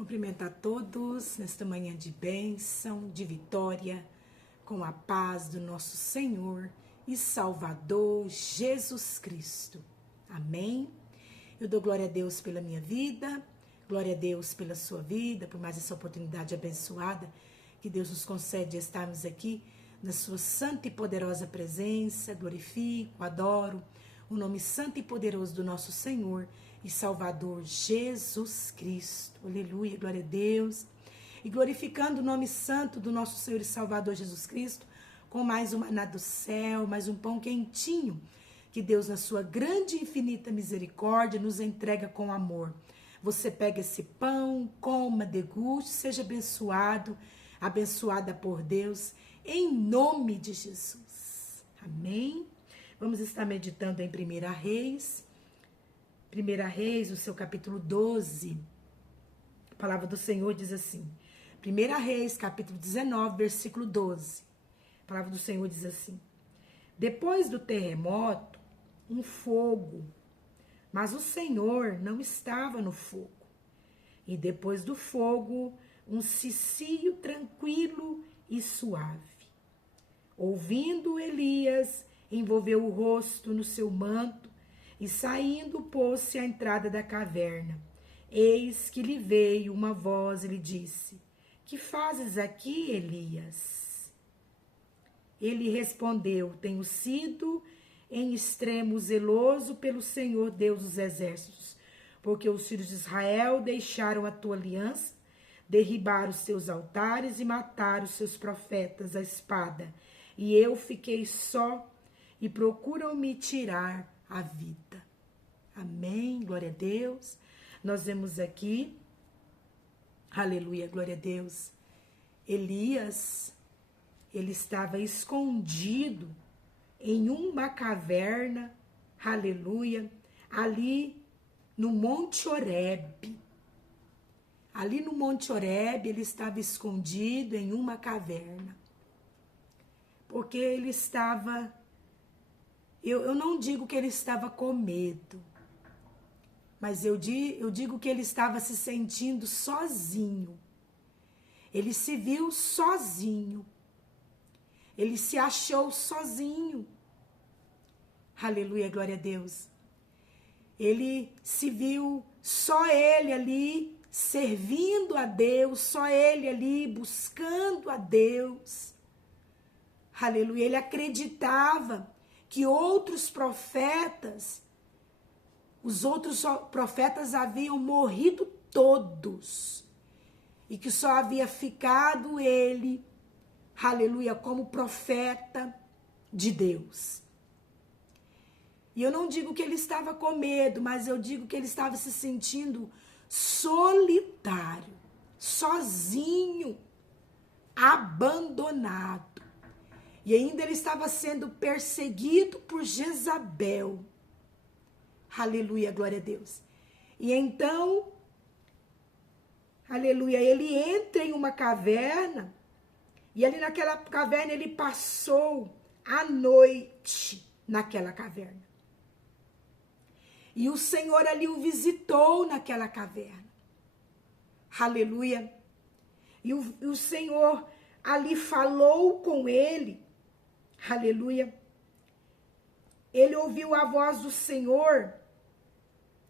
Cumprimento a todos nesta manhã de bênção, de vitória, com a paz do nosso Senhor e Salvador Jesus Cristo. Amém? Eu dou glória a Deus pela minha vida, glória a Deus pela sua vida, por mais essa oportunidade abençoada que Deus nos concede de estarmos aqui na sua santa e poderosa presença. Glorifico, adoro o nome santo e poderoso do nosso Senhor e Salvador Jesus Cristo. Aleluia, glória a Deus. E glorificando o nome santo do nosso Senhor e Salvador Jesus Cristo, com mais um maná do céu, mais um pão quentinho, que Deus, na sua grande e infinita misericórdia, nos entrega com amor. Você pega esse pão, coma, deguste, seja abençoado, abençoada por Deus, em nome de Jesus. Amém? Vamos estar meditando em 1 Reis. 1 Reis, no seu capítulo 12, a palavra do Senhor diz assim. 1 Reis, capítulo 19, versículo 12. A palavra do Senhor diz assim. Depois do terremoto, um fogo, mas o Senhor não estava no fogo. E depois do fogo, um cicio tranquilo e suave. Ouvindo Elias, envolveu o rosto no seu manto e saindo pôs-se à entrada da caverna. Eis que lhe veio uma voz e lhe disse: Que fazes aqui, Elias? Ele respondeu: Tenho sido em extremo zeloso pelo Senhor Deus dos exércitos, porque os filhos de Israel deixaram a tua aliança, derribaram os seus altares e mataram os seus profetas à espada. E eu fiquei só e procuram me tirar a vida. Amém, glória a Deus. Nós vemos aqui, aleluia, glória a Deus, Elias, ele estava escondido em uma caverna, aleluia, ali no Monte Horebe. Ali no Monte Horebe, ele estava escondido em uma caverna, porque ele estava... Eu não digo que ele estava com medo, mas eu digo que ele estava se sentindo sozinho. Ele se viu sozinho. Ele se achou sozinho. Aleluia, glória a Deus. Ele se viu só ele ali, servindo a Deus, só ele ali, buscando a Deus. Aleluia, ele acreditava que outros profetas, os outros profetas haviam morrido todos, e que só havia ficado ele, aleluia, como profeta de Deus. E eu não digo que ele estava com medo, mas eu digo que ele estava se sentindo solitário, sozinho, abandonado. E ainda ele estava sendo perseguido por Jezabel. Aleluia, glória a Deus. E então, aleluia, ele entra em uma caverna. E ali naquela caverna ele passou a noite naquela caverna. E o Senhor ali o visitou naquela caverna. Aleluia. E o Senhor ali falou com ele. Aleluia. Ele ouviu a voz do Senhor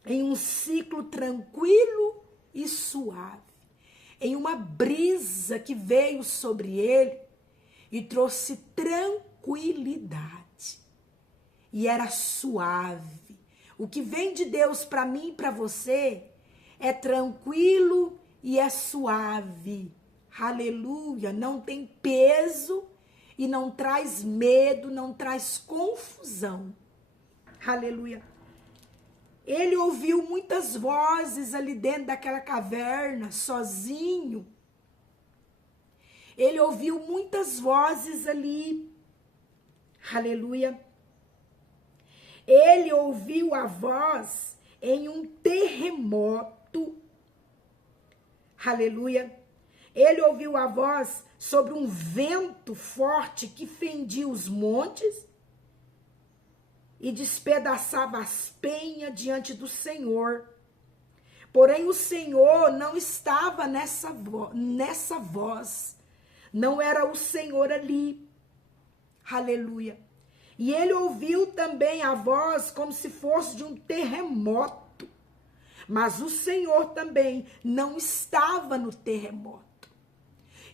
em um ciclo tranquilo e suave, em uma brisa que veio sobre ele e trouxe tranquilidade. E era suave. O que vem de Deus para mim e para você é tranquilo e é suave. Aleluia. Não tem peso e não traz medo, não traz confusão. Aleluia. Ele ouviu muitas vozes ali dentro daquela caverna, sozinho. Ele ouviu muitas vozes ali. Aleluia. Ele ouviu a voz em um terremoto. Aleluia. Ele ouviu a voz sobre um vento forte que fendia os montes e despedaçava as penhas diante do Senhor. Porém, o Senhor não estava nessa voz. Não era o Senhor ali. Aleluia. E ele ouviu também a voz como se fosse de um terremoto. Mas o Senhor também não estava no terremoto.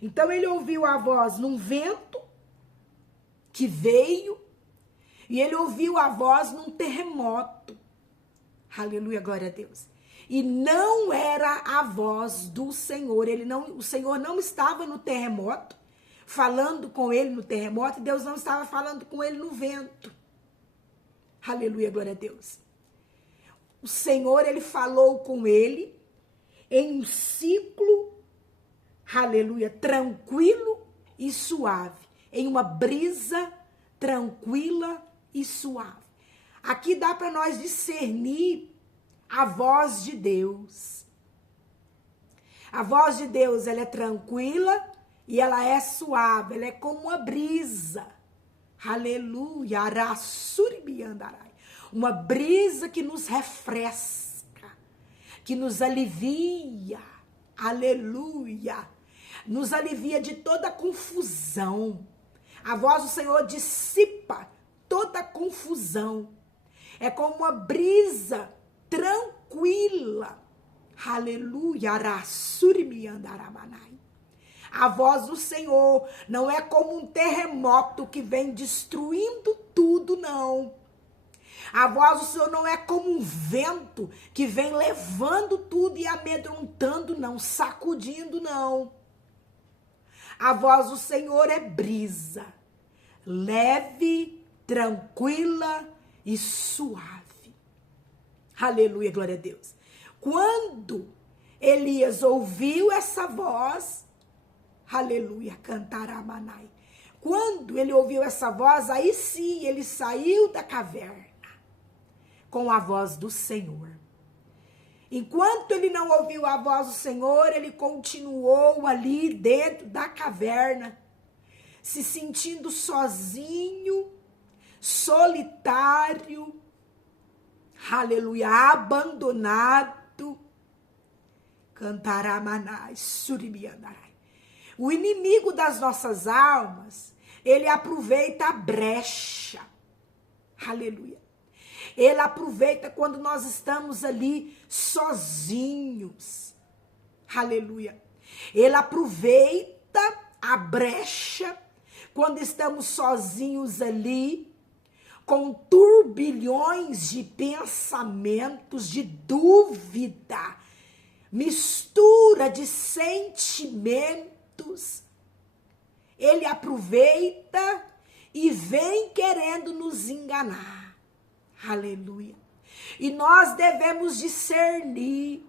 Então ele ouviu a voz num vento que veio. E ele ouviu a voz num terremoto. Aleluia, glória a Deus. E não era a voz do Senhor. O Senhor não estava no terremoto, falando com ele no terremoto, e Deus não estava falando com ele no vento. Aleluia, glória a Deus. O Senhor, ele falou com ele em um ciclo, aleluia, tranquilo e suave, em uma brisa tranquila e suave. Aqui dá para nós discernir a voz de Deus. A voz de Deus, ela é tranquila e ela é suave, ela é como uma brisa. Aleluia, arassuribiandarai. Uma brisa que nos refresca, que nos alivia. Aleluia. Nos alivia de toda confusão. A voz do Senhor dissipa toda confusão. É como uma brisa tranquila. Aleluia. A voz do Senhor não é como um terremoto que vem destruindo tudo, não. A voz do Senhor não é como um vento que vem levando tudo e amedrontando, não, sacudindo, não. A voz do Senhor é brisa, leve, tranquila e suave. Aleluia, glória a Deus. Quando Elias ouviu essa voz, aleluia, cantaramanai. Quando ele ouviu essa voz, aí sim, ele saiu da caverna com a voz do Senhor. Enquanto ele não ouviu a voz do Senhor, ele continuou ali dentro da caverna, se sentindo sozinho, solitário, aleluia, abandonado. Cantaramanai, suribiandarai. O inimigo das nossas almas, ele aproveita a brecha. Aleluia. Ele aproveita quando nós estamos ali sozinhos. Aleluia. Ele aproveita a brecha quando estamos sozinhos ali, com turbilhões de pensamentos, de dúvida, mistura de sentimentos. Ele aproveita e vem querendo nos enganar. Aleluia. E nós devemos discernir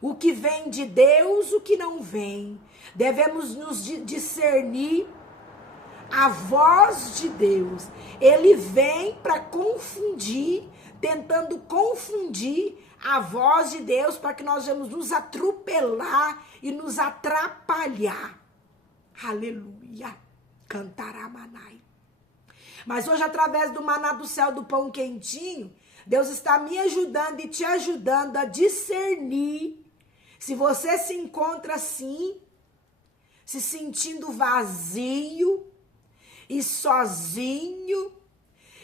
o que vem de Deus, o que não vem. Devemos nos discernir a voz de Deus. Ele vem para confundir, tentando confundir a voz de Deus, para que nós vamos nos atropelar e nos atrapalhar. Aleluia. Cantaramanai. Mas hoje, através do maná do céu, do pão quentinho, Deus está me ajudando e te ajudando a discernir. Se você se encontra assim, se sentindo vazio e sozinho,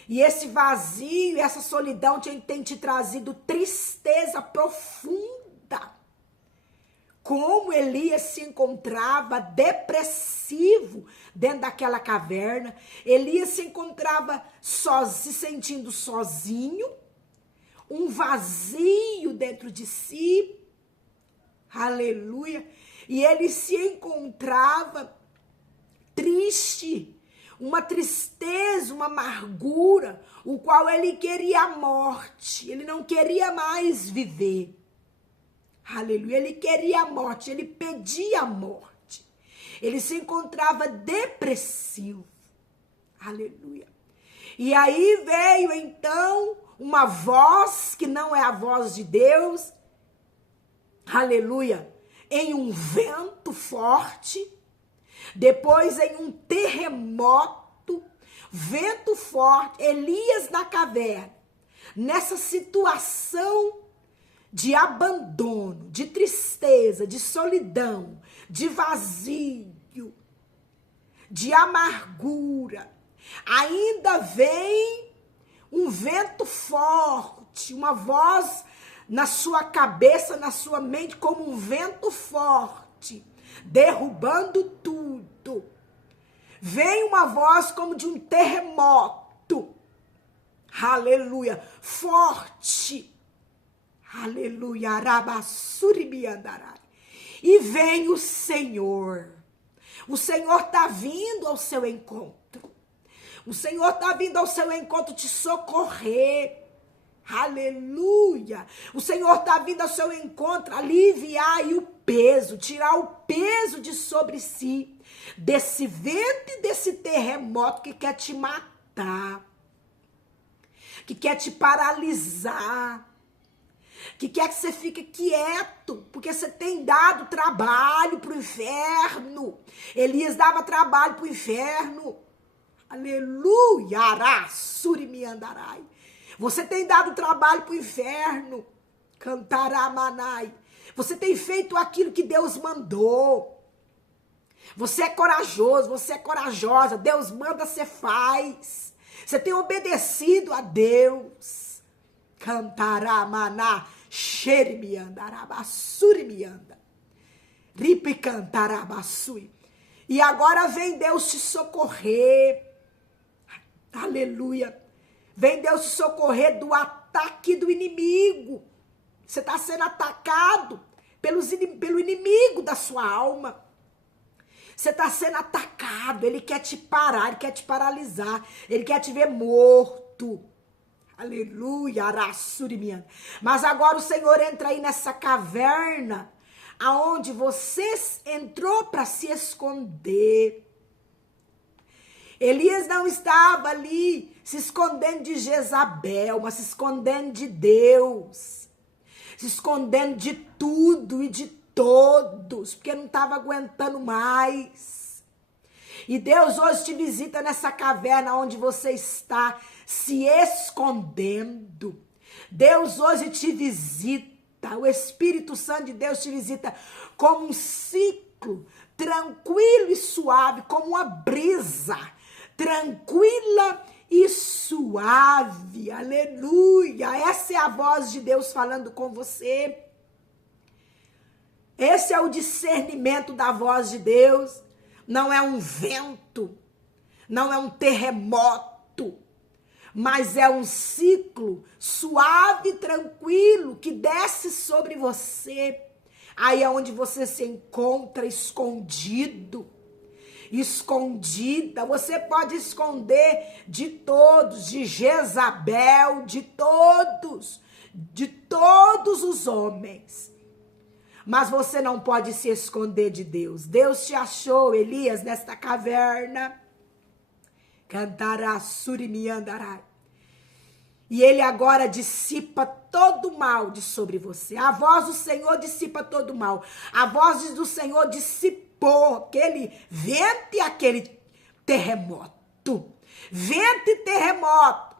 e esse vazio e essa solidão tem te trazido tristeza profunda. Como Elias se encontrava depressivo dentro daquela caverna. Elias se encontrava se sentindo sozinho, um vazio dentro de si. Aleluia. E ele se encontrava triste, uma tristeza, uma amargura, o qual ele queria a morte. Ele não queria mais viver. Aleluia, ele queria a morte, ele pedia a morte. Ele se encontrava depressivo. Aleluia. E aí veio então uma voz que não é a voz de Deus. Aleluia. Em um vento forte, depois em um terremoto, vento forte, Elias na caverna, nessa situação de abandono, de tristeza, de solidão, de vazio, de amargura, ainda vem um vento forte, uma voz na sua cabeça, na sua mente, como um vento forte, derrubando tudo. Vem uma voz como de um terremoto, aleluia, forte, aleluia, arabassuribiandarai. E vem o Senhor está vindo ao seu encontro, o Senhor está vindo ao seu encontro te socorrer, aleluia, o Senhor está vindo ao seu encontro aliviar aí o peso, tirar o peso de sobre si, desse vento e desse terremoto que quer te matar, que quer te paralisar, que quer que você fique quieto, porque você tem dado trabalho para o inferno. Elias dava trabalho para o inferno. Aleluia, araçurimiandarai. Você tem dado trabalho para o inferno. Cantaramanai. Você tem feito aquilo que Deus mandou. Você é corajoso, você é corajosa. Deus manda, você faz. Você tem obedecido a Deus. Cantaramaná, xerimiandarabassurimianda, ripicantarabasui. E agora vem Deus te socorrer, aleluia. Vem Deus te socorrer do ataque do inimigo. Você está sendo atacado pelo inimigo da sua alma. Você está sendo atacado, ele quer te parar, ele quer te paralisar, ele quer te ver morto. Aleluia, araçurimiana. Mas agora o Senhor entra aí nessa caverna, aonde você entrou para se esconder. Elias não estava ali se escondendo de Jezabel, mas se escondendo de Deus, se escondendo de tudo e de todos, porque não estava aguentando mais. E Deus hoje te visita nessa caverna onde você está se escondendo. Deus hoje te visita, o Espírito Santo de Deus te visita como um ciclo tranquilo e suave, como uma brisa tranquila e suave. Aleluia! Essa é a voz de Deus falando com você. Esse é o discernimento da voz de Deus. Não é um vento, não é um terremoto, mas é um ciclo suave e tranquilo que desce sobre você. Aí é onde você se encontra escondido, escondida. Você pode esconder de todos, de Jezabel, de todos os homens. Mas você não pode se esconder de Deus. Deus te achou, Elias, nesta caverna. Cantará surimiandarai. E ele agora dissipa todo o mal de sobre você. A voz do Senhor dissipa todo o mal. A voz do Senhor dissipou aquele vento e aquele terremoto. Vento e terremoto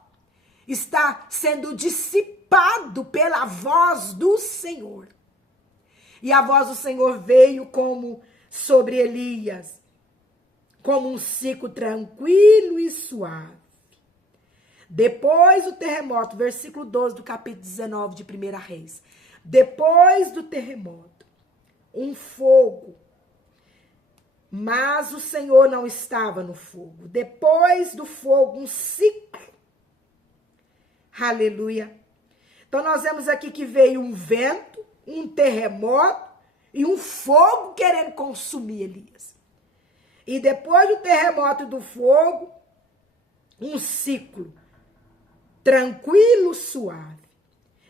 está sendo dissipado pela voz do Senhor. E a voz do Senhor veio como sobre Elias, como um ciclo tranquilo e suave. Depois do terremoto, versículo 12 do capítulo 19 de 1 Reis. Depois do terremoto, um fogo, mas o Senhor não estava no fogo. Depois do fogo, um ciclo. Aleluia. Então nós vemos aqui que veio um vento, um terremoto e um fogo querendo consumir Elias. E depois do terremoto e do fogo, um ciclo tranquilo, suave.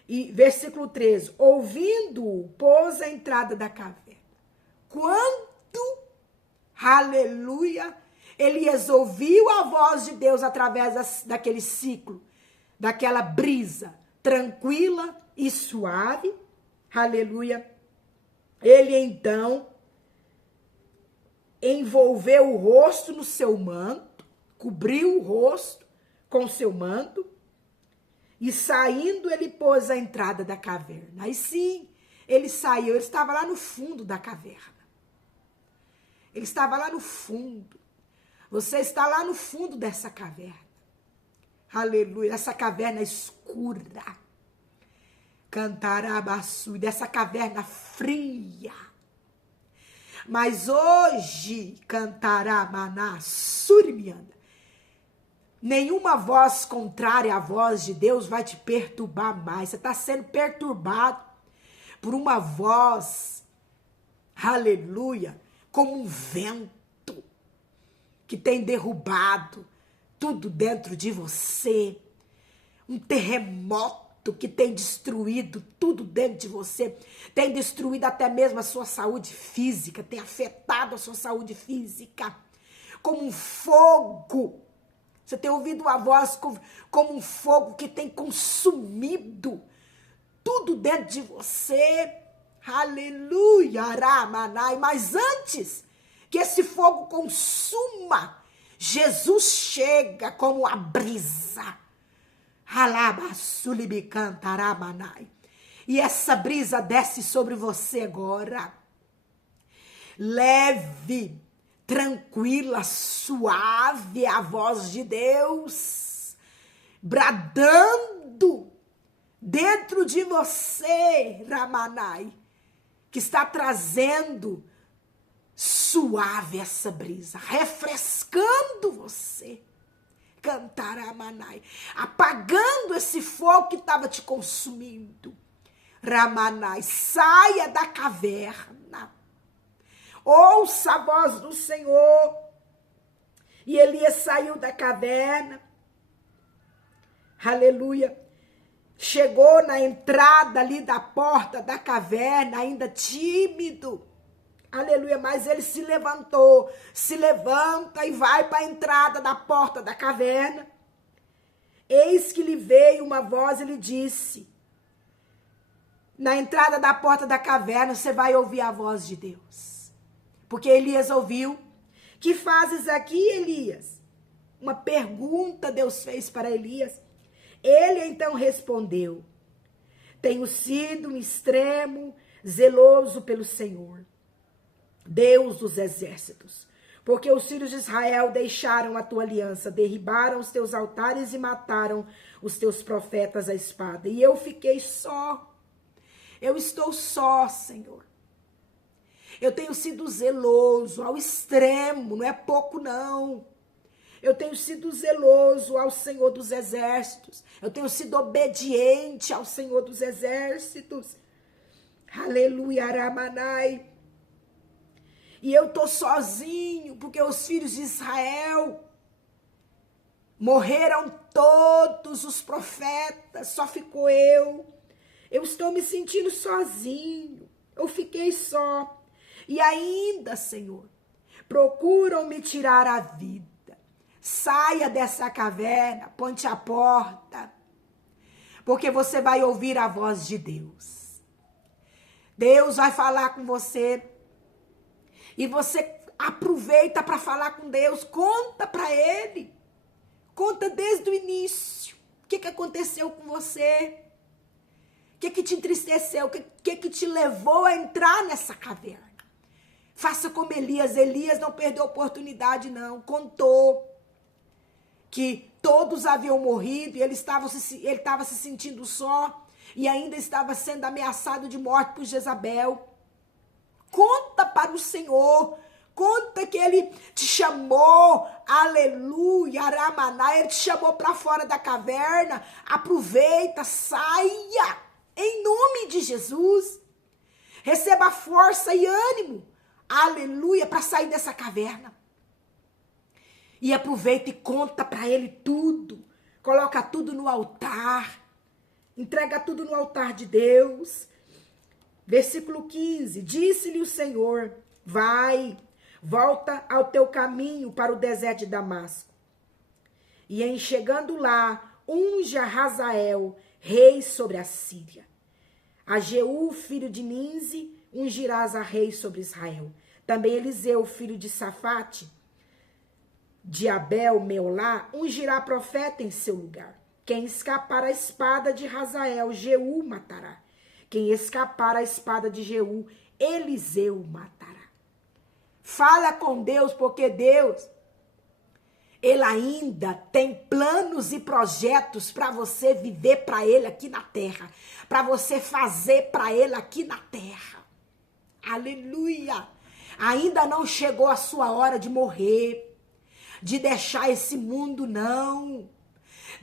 E versículo 13, ouvindo-o, pôs a entrada da caverna. Quando, aleluia, Elias ouviu a voz de Deus através daquele ciclo, daquela brisa tranquila e suave, aleluia, ele então envolveu o rosto no seu manto, cobriu o rosto com seu manto, E saindo, ele pôs a entrada da caverna. Aí sim, ele saiu, ele estava lá no fundo da caverna. Ele estava lá no fundo. Você está lá no fundo dessa caverna. Aleluia, essa caverna escura. Cantarabaçu, dessa caverna fria. Mas hoje, cantaramaná, surimianda, nenhuma voz contrária à voz de Deus vai te perturbar mais. Você está sendo perturbado por uma voz, aleluia, como um vento que tem derrubado tudo dentro de você. Um terremoto que tem destruído tudo dentro de você, tem destruído até mesmo a sua saúde física, tem afetado a sua saúde física, como um fogo. Você tem ouvido uma voz como um fogo que tem consumido tudo dentro de você. Aleluia, aramanai. Mas antes que esse fogo consuma, Jesus chega como a brisa. E essa brisa desce sobre você agora. Leve, tranquila, suave a voz de Deus, bradando dentro de você, Ramanai, que está trazendo suave essa brisa, refrescando você. Cantaramanai, apagando esse fogo que estava te consumindo. Ramanai, saia da caverna. Ouça a voz do Senhor. E Elias saiu da caverna. Aleluia. Chegou na entrada ali da porta da caverna, ainda tímido. Aleluia, mas ele se levantou, se levanta e vai para a entrada da porta da caverna. Eis que lhe veio uma voz e lhe disse, na entrada da porta da caverna você vai ouvir a voz de Deus. Porque Elias ouviu. Que fazes aqui, Elias? Uma pergunta Deus fez para Elias. Ele então respondeu, tenho sido um extremo zeloso pelo Senhor, Deus dos exércitos, porque os filhos de Israel deixaram a tua aliança, derribaram os teus altares e mataram os teus profetas à espada. E eu fiquei só. Eu estou só, Senhor. Eu tenho sido zeloso ao extremo, não é pouco não. Eu tenho sido zeloso ao Senhor dos exércitos. Eu tenho sido obediente ao Senhor dos exércitos. Aleluia, Aramanai. E eu estou sozinho, porque os filhos de Israel morreram todos os profetas, só ficou eu. Eu estou me sentindo sozinho, eu fiquei só. E ainda, Senhor, procuram me tirar a vida. Saia dessa caverna, ponte a porta, porque você vai ouvir a voz de Deus. Deus vai falar com você. E você aproveita para falar com Deus, conta para Ele. Conta desde o início. O que aconteceu com você? O que te entristeceu? O que te levou a entrar nessa caverna? Faça como Elias. Elias não perdeu oportunidade, não. Contou que todos haviam morrido e ele estava se sentindo só. E ainda estava sendo ameaçado de morte por Jezabel. Conta para o Senhor, conta que Ele te chamou, aleluia, Aramaná, Ele te chamou para fora da caverna, aproveita, saia, em nome de Jesus, receba força e ânimo, aleluia, para sair dessa caverna, e aproveita e conta para Ele tudo, coloca tudo no altar, entrega tudo no altar de Deus. Versículo 15, disse-lhe o Senhor, vai, volta ao teu caminho para o deserto de Damasco. E em chegando lá, unge a Hazael, rei sobre a Síria. A Jeú, filho de Ninzi, ungirás a rei sobre Israel. Também Eliseu, filho de Safate, de Abel, Meolá, ungirá profeta em seu lugar. Quem escapar a espada de Hazael, Jeú matará. Quem escapar a espada de Jeú, Eliseu matará. Fala com Deus, porque Deus, Ele ainda tem planos e projetos para você viver para Ele aqui na terra. Para você fazer para Ele aqui na terra. Aleluia! Ainda não chegou a sua hora de morrer, de deixar esse mundo, não.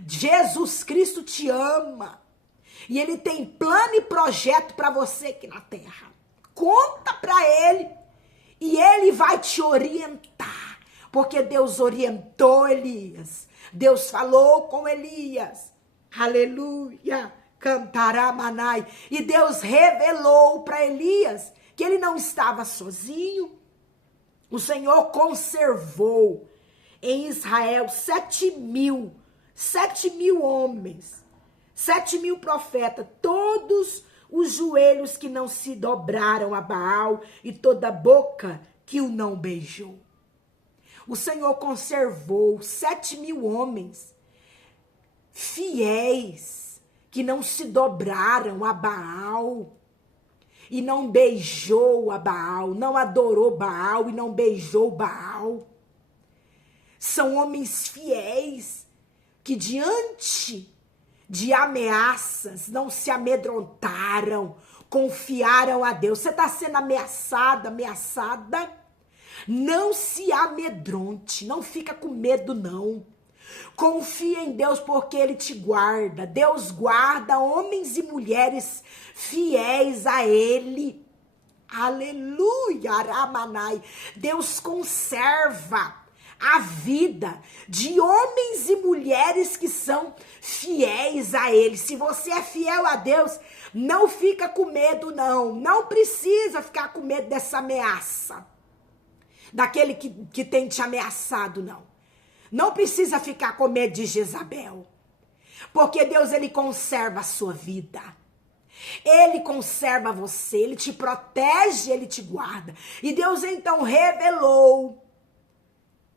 Jesus Cristo te ama. E Ele tem plano e projeto para você aqui na terra. Conta para Ele. E Ele vai te orientar. Porque Deus orientou Elias. Deus falou com Elias. Aleluia. Cantará Manai. E Deus revelou para Elias que ele não estava sozinho. O Senhor conservou em Israel 7.000 homens, 7.000 profetas, todos os joelhos que não se dobraram a Baal e toda a boca que o não beijou. O Senhor conservou 7.000 homens fiéis que não se dobraram a Baal e não beijou a Baal, não adorou Baal e não beijou Baal. São homens fiéis que diante de ameaças não se amedrontaram, confiaram a Deus. Você está sendo ameaçada? Não se amedronte, não fica com medo não. Confia em Deus porque Ele te guarda. Deus guarda homens e mulheres fiéis a Ele. Aleluia, Ramanai. Deus conserva a vida de homens e mulheres que são fiéis a Ele. Se você é fiel a Deus, não fica com medo não. Não precisa ficar com medo dessa ameaça. Daquele que tem te ameaçado, não. Não precisa ficar com medo de Jezabel. Porque Deus, Ele conserva a sua vida. Ele conserva você, Ele te protege, Ele te guarda. E Deus então revelou,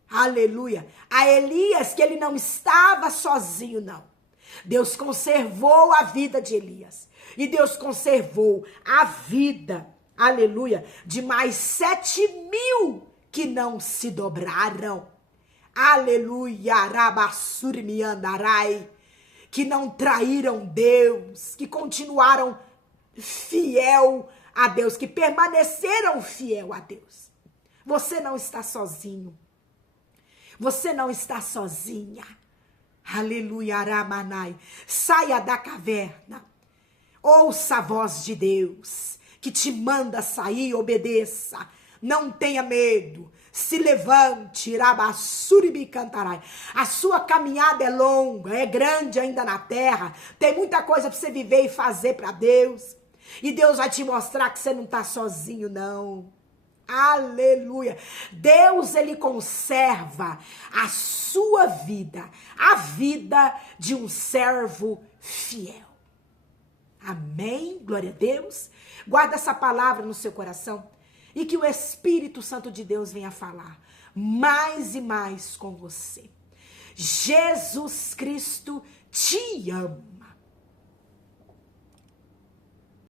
aleluia, a Elias que ele não estava sozinho, não. Deus conservou a vida de Elias. E Deus conservou a vida, aleluia, de mais 7.000 que não se dobraram. Aleluia, Rabassuri me andarai, que não traíram Deus, que continuaram fiel a Deus, que permaneceram fiel a Deus. Você não está sozinho. Você não está sozinha. Aleluia, Ramanai. Saia da caverna. Ouça a voz de Deus, que te manda sair, obedeça. Não tenha medo. Se levante, Rabassuribi cantarai. A sua caminhada é longa, é grande ainda na terra. Tem muita coisa para você viver e fazer para Deus. E Deus vai te mostrar que você não está sozinho, não. Aleluia. Deus, Ele conserva a sua vida, a vida de um servo fiel. Amém? Glória a Deus. Guarda essa palavra no seu coração. E que o Espírito Santo de Deus venha falar mais e mais com você. Jesus Cristo te ama.